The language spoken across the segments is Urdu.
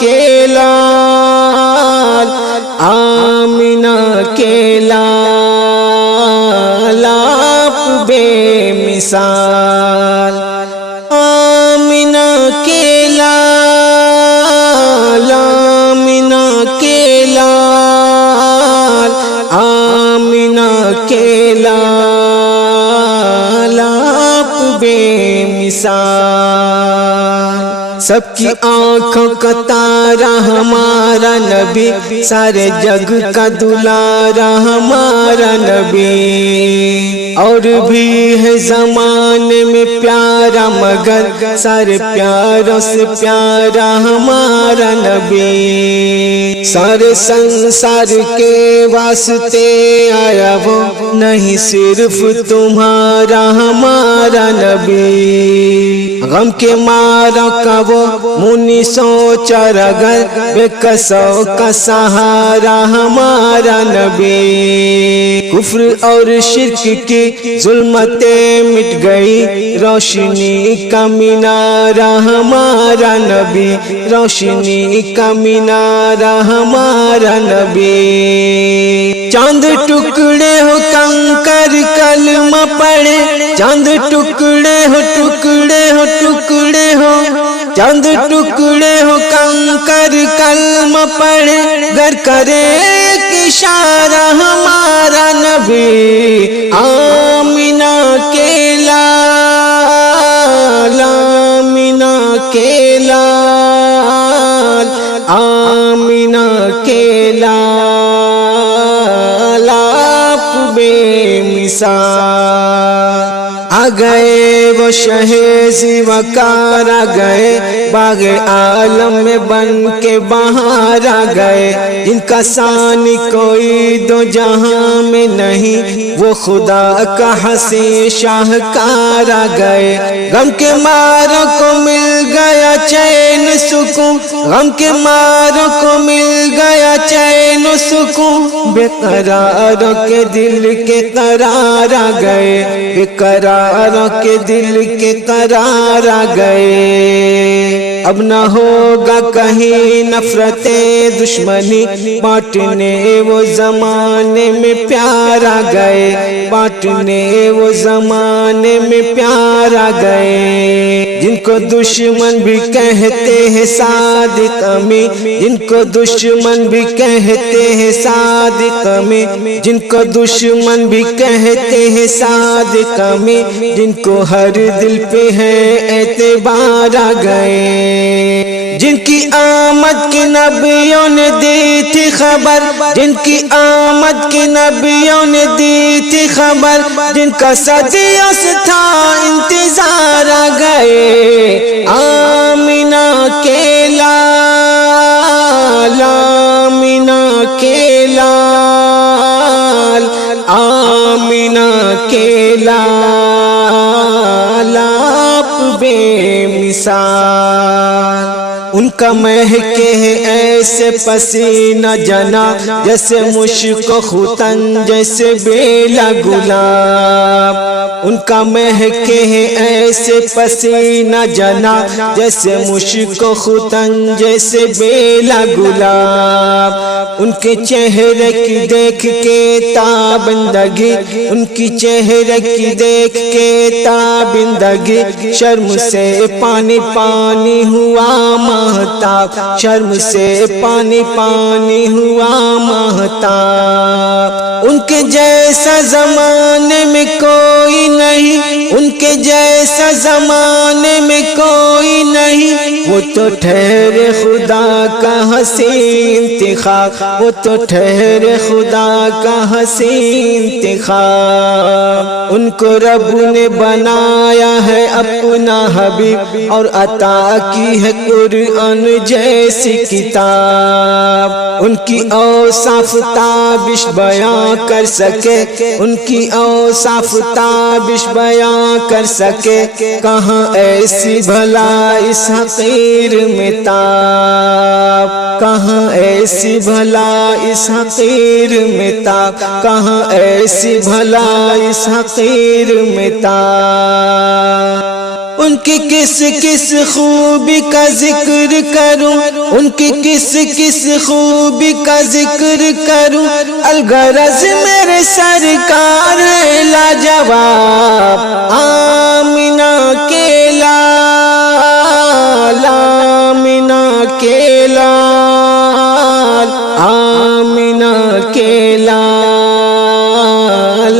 کے لال، آمینہ کے لال، آپ بے مثال، آمینہ کے لال، آمینہ کے لال، آمینہ کے لال، آپ بے مثال۔ سب کی آنکھوں کا تارا ہمارا نبی، سارے جگ کا دلارا ہمارا نبی، اور بھی ہے زمانے میں پیارا مگر سارے پیاروں سے پیارا ہمارا نبی، سارے سنسار کے واسطے آیا وہ، نہیں صرف تمہارا ہمارا نبی، غم کے ماروں کا وہ منی سوچا رگر، بے کسوں کا سہارا ہمارا نبی، کفر اور شرک کی ظلمتیں مٹ گئی، روشنی کا مینارہ ہمارا نبی، روشنی کا مینارہ ہمارا نبی، چاند ٹکڑے ہو کنکر کلمہ پڑھے، چاند ٹکڑے ہو ٹکڑے ہو ٹکڑے ہو، چاند ٹکڑے ہو کنکر کلمہ پڑھے، گر کرے ایک اشارہ ہمارا نبی، آمینہ کے لال، آمینہ کے لال، آمینہ کے لال، آپ بے مثال۔ آ گئے وہ شہ وقار، آ گئے باغ عالم میں بن کے بہار، آ گئے جن کا ثانی کوئی دو جہاں میں نہیں، وہ خدا کا حسین شاہکار، آ گئے غم کے ماروں کو مل گیا چین سکون، غم کے ماروں کو مل گیا چین سکون، بے قراروں کے دل کے قرار آ گئے، بے قراروں کے دل کے قرار آ گئے، اب نہ ہوگا کہیں نفرت دشمنی، بانٹنے وہ زمانے میں پیار آ گئے، بانٹنے وہ زمانے میں پیار آ گئے، جن کو دشمن بھی کہتے ہیں صادق امی، جن کو دشمن بھی کہتے ہیں صادق امی، جن کو دشمن بھی کہتے ہیں صادق امی، جن کو ہر دل پہ ہے اعتبار آ گئے، جن کی آمد کی نبیوں نے دی تھی خبر، جن کی آمد کی نبیوں نے دی تھی خبر، جن کا صدیوں سے تھا انتظار آ گئے، آمینہ کے لال، آمینہ کے لال، آمینہ کے لال، آپ بے مثال۔ ان کا مہکے ہے ایسے پسینہ جنا، جیسے مشک و ختن جیسے بیلا گلاب، ان کا مہکے ہے ایسے پسینہ جنا، جیسے مشک و ختن جیسے بیلا گلاب، ان کے چہرے کی دیکھ کے تابندگی، ان کی چہرے کی دیکھ کے تابندگی، شرم سے پانی پانی ہوا مہتاب، شرم سے پانی پانی ہوا مہتاب، ان کے جیسا زمانے میں کوئی نہیں، ان کے جیسا زمانے میں کوئی نہیں، وہ تو ٹھہرے خدا کا حسین انتخاب، وہ تو ٹھہرے خدا کا حسین انتخاب، ان کو رب نے بنایا ہے اپنا حبیب، اور عطا کی ہے قرآن جیسی کتاب، ان کی اوصاف تابش بیان کر سکے، ان کی اوصاف تابش بیان کر سکے، کہاں ایسی بھلا اس حقیر میں تاب، کہاں ایسی بھلا اس حقیر میں تاب، کہاں ایسی بھلا اس حقیر میں تاب۔ ان کی کس کس خوبی کا ذکر کروں، ان کی کس کس خوبی کا ذکر کروں، الغرض میرے سرکار لاجواب آمینہ کے لال، آمینہ کے لال، آمینہ کے لال،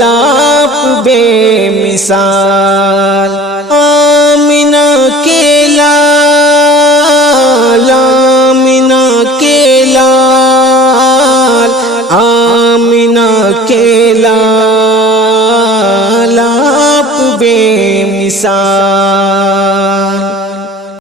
آپ بے مثال، آمینہ کے لال، آمینہ کے لال، آمینہ کے لال، آپ بے مثال۔